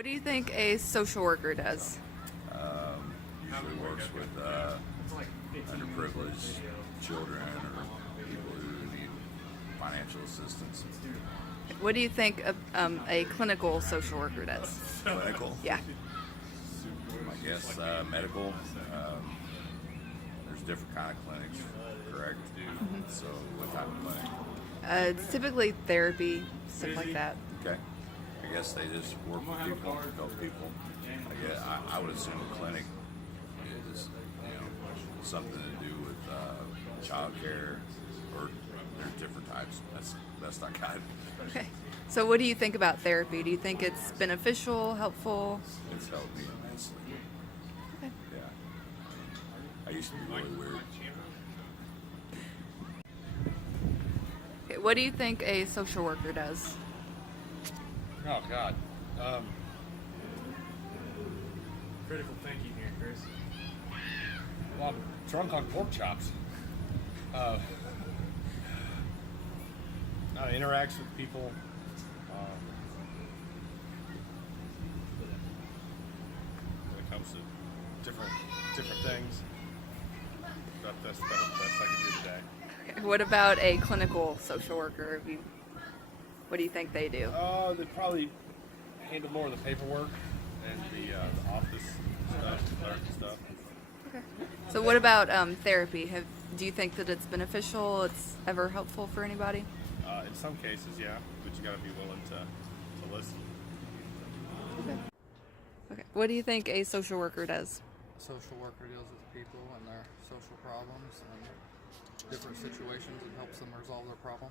What do you think a social worker does? Usually works with underprivileged children or people who need financial assistance. What do you think a clinical social worker does? Clinical, Yeah. I guess, medical. There's different kind of clinics, correct? So what type of clinic? It's typically therapy, stuff like that. Okay. I guess they just work with people, help people. I would assume a clinic is, something to do with child care, or there's different types. That's the best I got. Okay. So what do you think about therapy? Do you think it's beneficial, helpful? It's helped me immensely. Okay. Yeah. I used to be really weird. Okay, what do you think a social worker does? Oh God. Critical thinking here, Chris. Well, I'm drunk on pork chops. Interacts with people. When it comes to different things. That's the best I can do today. Okay, what about a clinical social worker? What do you think they do? They probably handle more of the paperwork and the office stuff, clerk stuff. Okay. So what about therapy? Do you think that it's beneficial? It's ever helpful for anybody? In some cases, yeah, but you got to be willing to listen. Okay. Okay. What do you think a social worker does? A social worker deals with people and their social problems and different situations and helps them resolve their problem.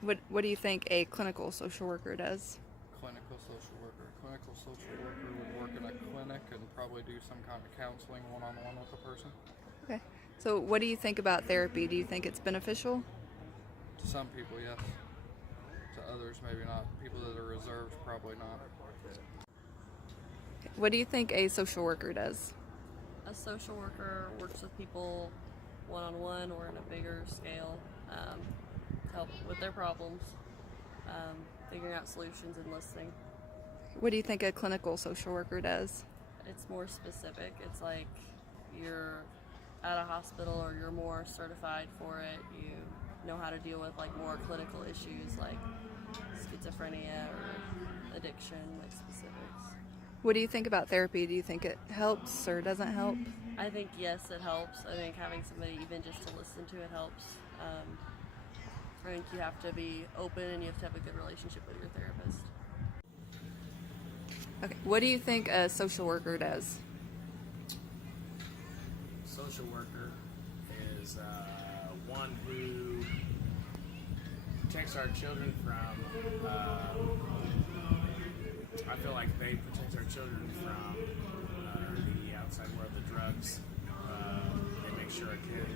What do you think a clinical social worker does? Clinical social worker. Clinical social worker would work in a clinic and probably do some kind of counseling one-on-one with a person. Okay. So what do you think about therapy? Do you think it's beneficial? To some people, yes. To others, maybe not. People that are reserved, probably not. What do you think a social worker does? A social worker works with people one-on-one or in a bigger scale to help with their problems, figuring out solutions and listening. What do you think a clinical social worker does? It's more specific. It's like you're at a hospital or you're more certified for it. You know how to deal with like more clinical issues like schizophrenia or addiction, like specifics. What do you think about therapy? Do you think it helps or doesn't help? I think yes, it helps. I think having somebody even just to listen to it helps. I think you have to be open and you have to have a good relationship with your therapist. Okay. What do you think a social worker does? Social worker is one who protects our children from I feel like they protect our children from the outside world, the drugs. They make sure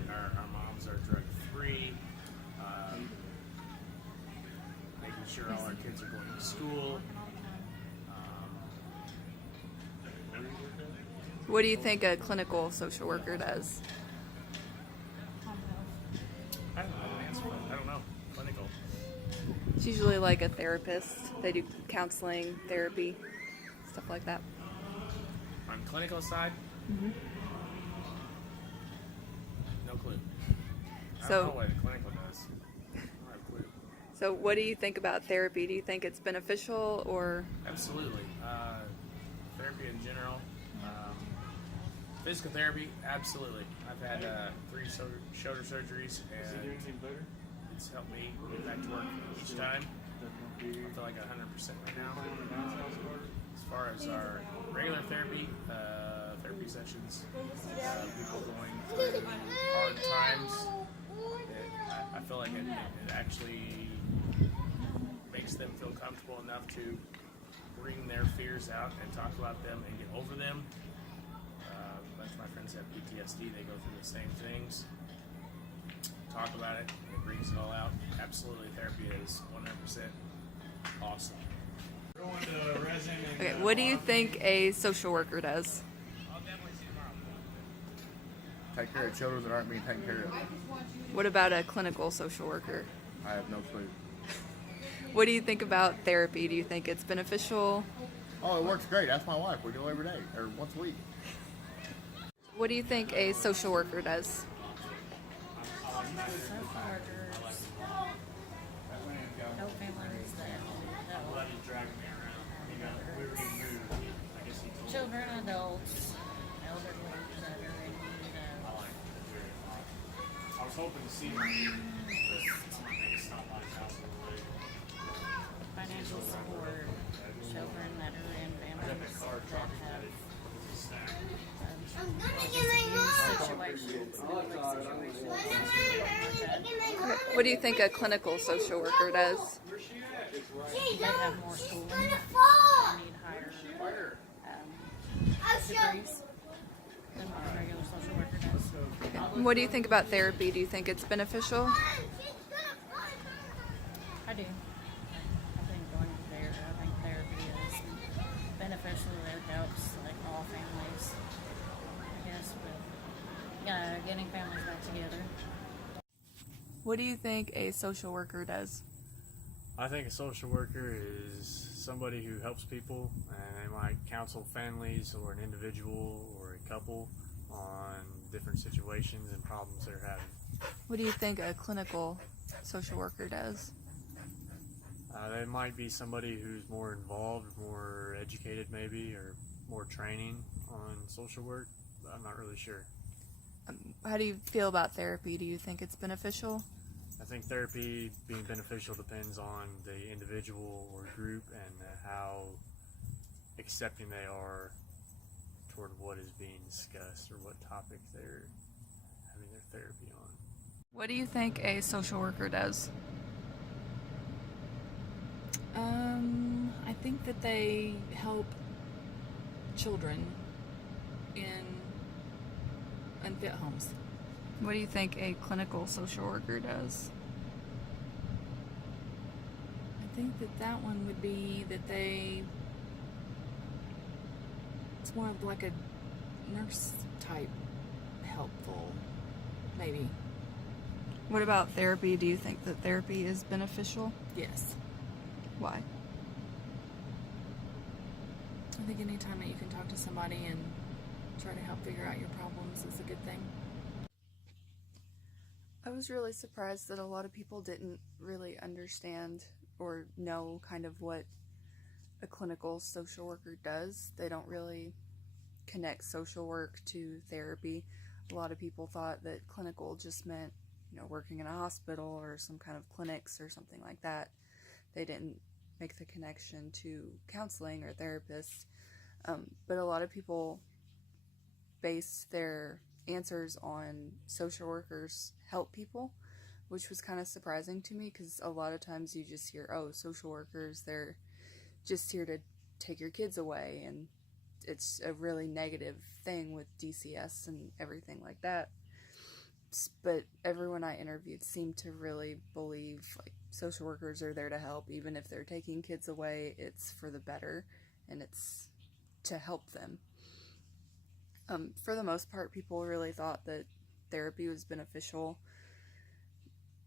our moms are drug free, making sure all our kids are going to school. What do you think a clinical social worker does? I don't know the answer. I don't know. Clinical. It's usually like a therapist. They do counseling, therapy, stuff like that. On clinical side, no clue. I So- don't know what a clinical does. I don't have a clue. So what do you think about therapy? Do you think it's beneficial or? Absolutely. Therapy in general. Physical therapy, absolutely. I've had 3 shoulder surgeries, and it's helped me get back to work each time. I feel like 100% right now. As far as our regular therapy sessions, people going through hard times, I feel like it actually makes them feel comfortable enough to bring their fears out and talk about them and get over them. A bunch of my friends have PTSD, they go through the same things. Talk about it, it brings it all out. Absolutely, therapy is 100% awesome. Okay, what do you think a social worker does? Take care of children that aren't being taken care of. What about a clinical social worker? I have no clue. What do you think about therapy? Do you think it's beneficial? Oh, it works great. That's my wife. We go every day or once a week. What do you think a social worker does? Social workers help families that help children, adults, elderly that are in need I was hoping to see financial support, children that are in families that have situations, conflict situations. What do you think a clinical social worker does? They have more schooling. They need higher degrees than what a regular social worker does. What do you think about therapy? Do you think it's beneficial? I do. I think going there, I think therapy is beneficial. It helps like all families, I guess, with getting families back together. What do you think a social worker does? I think a social worker is somebody who helps people, and they might counsel families or an individual or a couple on different situations and problems they're having. What do you think a clinical social worker does? They might be somebody who's more involved, more educated maybe, or more training on social work. I'm not really sure. How do you feel about therapy? Do you think it's beneficial? I think therapy being beneficial depends on the individual or group and how accepting they are toward what is being discussed or what topic they're having their therapy on. What do you think a social worker does? I think that they help children in unfit homes. What do you think a clinical social worker does? I think that one would be that it's more of like a nurse type helpful, maybe. What about therapy? Do you think that therapy is beneficial? Yes. Why? I think anytime that you can talk to somebody and try to help figure out your problems is a good thing. I was really surprised that a lot of people didn't really understand or know kind of what a clinical social worker does. They don't really connect social work to therapy. A lot of people thought that clinical just meant, working in a hospital or some kind of clinics or something like that. They didn't make the connection to counseling or therapists. But a lot of people base their answers on social workers help people, which was kind of surprising to me because a lot of times you just hear, oh, social workers, they're just here to take your kids away, and it's a really negative thing with DCS and everything like that. But everyone I interviewed seemed to really believe like social workers are there to help. Even if they're taking kids away, it's for the better and it's to help them. For the most part, people really thought that therapy was beneficial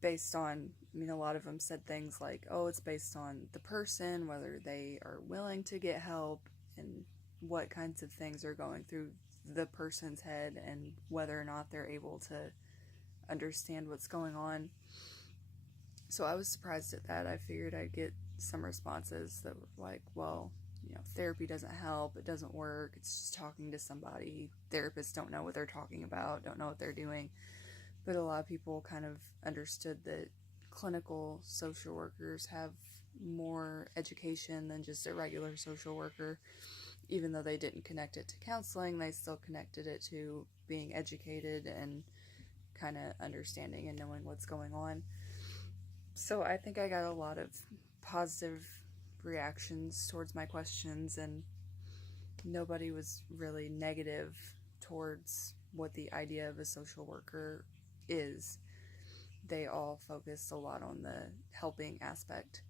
based on, a lot of them said things like, oh, it's based on the person, whether they are willing to get help and what kinds of things are going through the person's head and whether or not they're able to understand what's going on. So I was surprised at that. I figured I'd get some responses that were like, well, therapy doesn't help, it doesn't work, it's just talking to somebody. Therapists don't know what they're talking about, don't know what they're doing. But a lot of people kind of understood that clinical social workers have more education than just a regular social worker. Even though they didn't connect it to counseling, they still connected it to being educated and kind of understanding and knowing what's going on. So I think I got a lot of positive reactions towards my questions, and nobody was really negative towards what the idea of a social worker is. They all focused a lot on the helping aspect.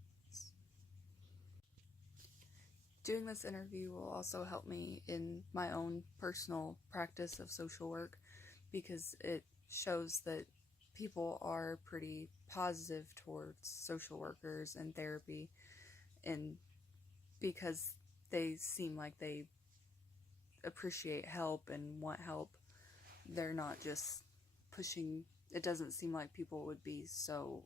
Doing this interview will also help me in my own personal practice of social work because it shows that people are pretty positive towards social workers and therapy, and because they seem like they appreciate help and want help. They're not just pushing. It doesn't seem like people would be so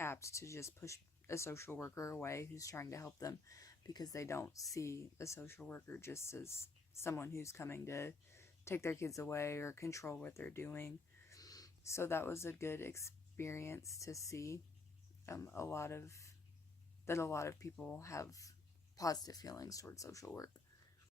apt to just push a social worker away who's trying to help them, because they don't see a social worker just as someone who's coming to take their kids away or control what they're doing. So that was a good experience to see. A lot of people have positive feelings towards social work.